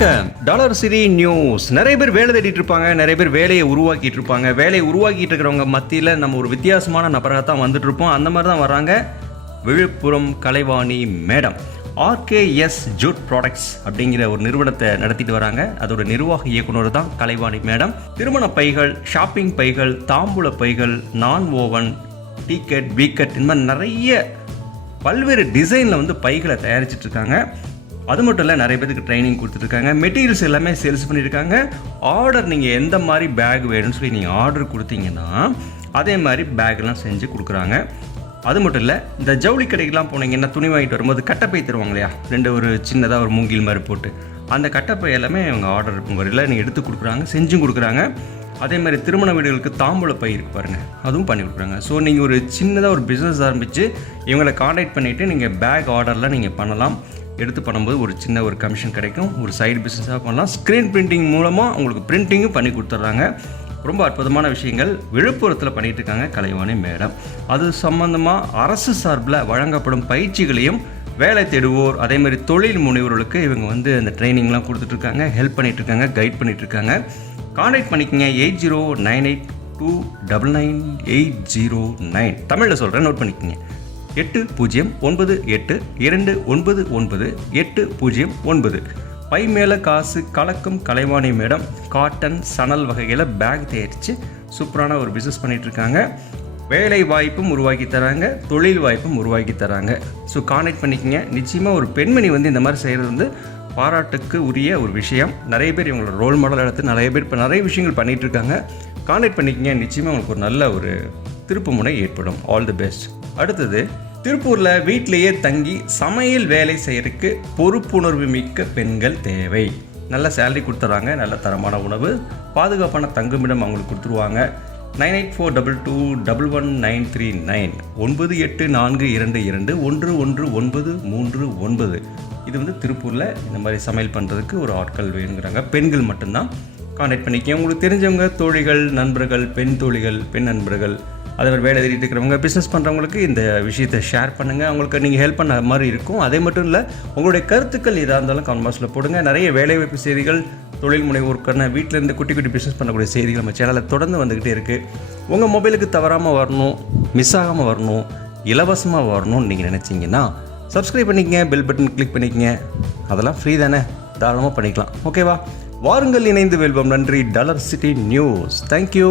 வணக்கம். டாலர் சிரி நியூஸ். நிறைய பேர் வேலை தேடிட்டு இருப்பாங்க நிறைய பேர் வேலையை உருவாக்கிட்டு இருப்பாங்க. வேலையை உருவாக்கிட்டு இருக்கிறவங்க மத்தியில் நம்ம ஒரு வித்தியாசமான நபராக தான் வந்துட்டு இருப்போம். அந்த மாதிரி தான் வராங்க Villupuram Kalaivani madam. RKS jute products அப்படிங்கிற ஒரு நிறுவனத்தை நடத்திட்டு வராங்க. அதோட நிர்வாக இயக்குனர் தான் கலைவாணி மேடம். திருமண பைகள் ஷாப்பிங் பைகள் தாம்பூல பைகள் நான் ஓவன் டீக்கெட் வீக்கெட் இந்த மாதிரி நிறைய பல்வேறு டிசைனில் வந்து பைகளை தயாரிச்சிட்ருக்காங்க அது மட்டும் இல்லை நிறைய பேருக்கு ட்ரைனிங் கொடுத்துட்ருக்காங்க. மெட்டீரியல்ஸ் எல்லாமே சேல்ஸ் பண்ணியிருக்காங்க. ஆர்டர் நீங்கள் எந்த மாதிரி பேக் வேணும்னு சொல்லி நீங்கள் ஆர்டர் கொடுத்தீங்கன்னா அதே மாதிரி பேக்லாம் செஞ்சு கொடுக்குறாங்க. அது மட்டும் இல்லை இந்த ஜவுளி கடைக்கெலாம் போனீங்கன்னா துணி வாங்கிட்டு வரும்போது கட்டப்பை தருவாங்க இல்லையா? ரெண்டு ஒரு சின்னதாக ஒரு மூங்கில் மாதிரி போட்டு. அந்த கட்டப்பை எல்லாமே அவங்க ஆர்டர் முறையில் நீங்கள் எடுத்து கொடுக்குறாங்க செஞ்சும் கொடுக்குறாங்க. அதே மாதிரி திருமண வீடுகளுக்கு தாம்பூல பை இருக்கு பாருங்கள் அதுவும் பண்ணி கொடுக்குறாங்க. ஸோ நீங்கள் ஒரு சின்னதாக ஒரு பிஸ்னஸ் ஆரம்பித்து இவங்களை காண்டாக்ட் பண்ணிவிட்டு நீங்கள் பேக் ஆர்டர்லாம் நீங்கள் பண்ணலாம். எடுத்து பண்ணும்போது ஒரு சின்ன ஒரு கமிஷன் கிடைக்கும். ஒரு சைடு பிஸ்னஸாக பண்ணலாம். ஸ்க்ரீன் பிரிண்டிங் மூலமாக உங்களுக்கு பிரிண்டிங்கும் பண்ணி கொடுத்துட்றாங்க ரொம்ப அற்புதமான விஷயங்கள். விழுப்புரத்தில் பண்ணிகிட்டு இருக்காங்க கலைவாணி மேடம். அது சம்பந்தமாக அரசு சார்பில் வழங்கப்படும் பயிற்சிகளையும் வேலை தேடுவோர் அதே மாதிரி தொழில் முனைவோர்களுக்கு இவங்க வந்து அந்த ட்ரைனிங்லாம் கொடுத்துட்ருக்காங்க ஹெல்ப் பண்ணிகிட்ருக்காங்க கைட் பண்ணிகிட்ருக்காங்க கான்டாக்ட் பண்ணிக்கோங்க பண்ணிக்கங்க. Eight zero nine eight two double nine eight zero nine தமிழில் சொல்கிறேன் நோட் பண்ணிக்கோங்க. எட்டு பூஜ்ஜியம் ஒன்பது எட்டு இரண்டு ஒன்பது ஒன்பது எட்டு பூஜ்ஜியம் ஒன்பது. பை மேலே காசு கலக்கும் கலைவாணி மேடம் காட்டன் சணல் வகையில் பேக் தயாரித்து சூப்பரான ஒரு பிஸ்னஸ் பண்ணிகிட்ருக்காங்க வேலை வாய்ப்பும் உருவாக்கி தராங்க தொழில் வாய்ப்பும் உருவாக்கி தராங்க. ஸோ கான்டெக்ட் பண்ணிக்கோங்க. நிச்சயமாக ஒரு பெண்மணி வந்து இந்த மாதிரி செய்கிறது வந்து பாராட்டுக்கு உரிய ஒரு விஷயம். நிறைய பேர் இவங்களோட ரோல் மாடல் எடுத்து நிறைய பேர் இப்போ நிறைய விஷயங்கள் பண்ணிகிட்ருக்காங்க இருக்காங்க கான்டெக்ட் பண்ணிக்கங்க. நிச்சயமாக உங்களுக்கு ஒரு நல்ல ஒரு திருப்புமுனை ஏற்படும். ஆல் தி பெஸ்ட் அடுத்தது திருப்பூரில் வீட்டிலேயே தங்கி சமையல் வேலை செய்யறதுக்கு பொறுப்புணர்வு மிக்க பெண்கள் தேவை. நல்ல சேலரி கொடுத்துட்றாங்க நல்ல தரமான உணவு பாதுகாப்பான தங்குமிடம் அவங்களுக்கு கொடுத்துருவாங்க. Nine eight four double two double one nine three nine ஒன்பது எட்டு நான்கு இரண்டு இரண்டு ஒன்று ஒன்று ஒன்பது மூன்று ஒன்பது. இது வந்து திருப்பூரில் இந்த மாதிரி சமையல் பண்ணுறதுக்கு ஒரு ஆட்கள் வேணுங்கிறாங்க. பெண்கள் மட்டும்தான். கான்டாக்ட் பண்ணிக்க உங்களுக்கு தெரிஞ்சவங்க தோழிகள் நண்பர்கள் பெண் தோழிகள் பெண் நண்பர்கள் அதே மாதிரி வேலை தேடிட்டு இருக்கிறவங்க பிஸ்னஸ் பண்ணுறவங்களுக்கு இந்த விஷயத்தை ஷேர் பண்ணுங்கள் அவங்களுக்கு நீங்கள் ஹெல்ப் பண்ண மாதிரி இருக்கும். அதே மட்டும் இல்லை உங்களுடைய கருத்துக்கள் எதாக இருந்தாலும் கமெண்ட் பாக்ஸில் போடுங்க. நிறைய வேலைவாய்ப்பு செய்திகள் தொழில் முனைவோருக்கான வீட்டிலேருந்து குட்டி குட்டி பிஸ்னஸ் பண்ணக்கூடிய செய்திகள் நம்ம சேனலில் தொடர்ந்து வந்துக்கிட்டே இருக்குது உங்கள் மொபைலுக்கு தவறாமல் வரணும் மிஸ் ஆகாமல் வரணும் இலவசமாக வரணும்னு நீங்கள் நினச்சிங்கன்னா சப்ஸ்கிரைப் பண்ணிக்கங்க பெல் பட்டன் கிளிக் பண்ணிக்கங்க. அதெல்லாம் ஃப்ரீ தானே? தாராளமாக பண்ணிக்கலாம். ஓகேவா வாருங்கள் இணைந்து வெல்வம். நன்றி. Dollar city news thank you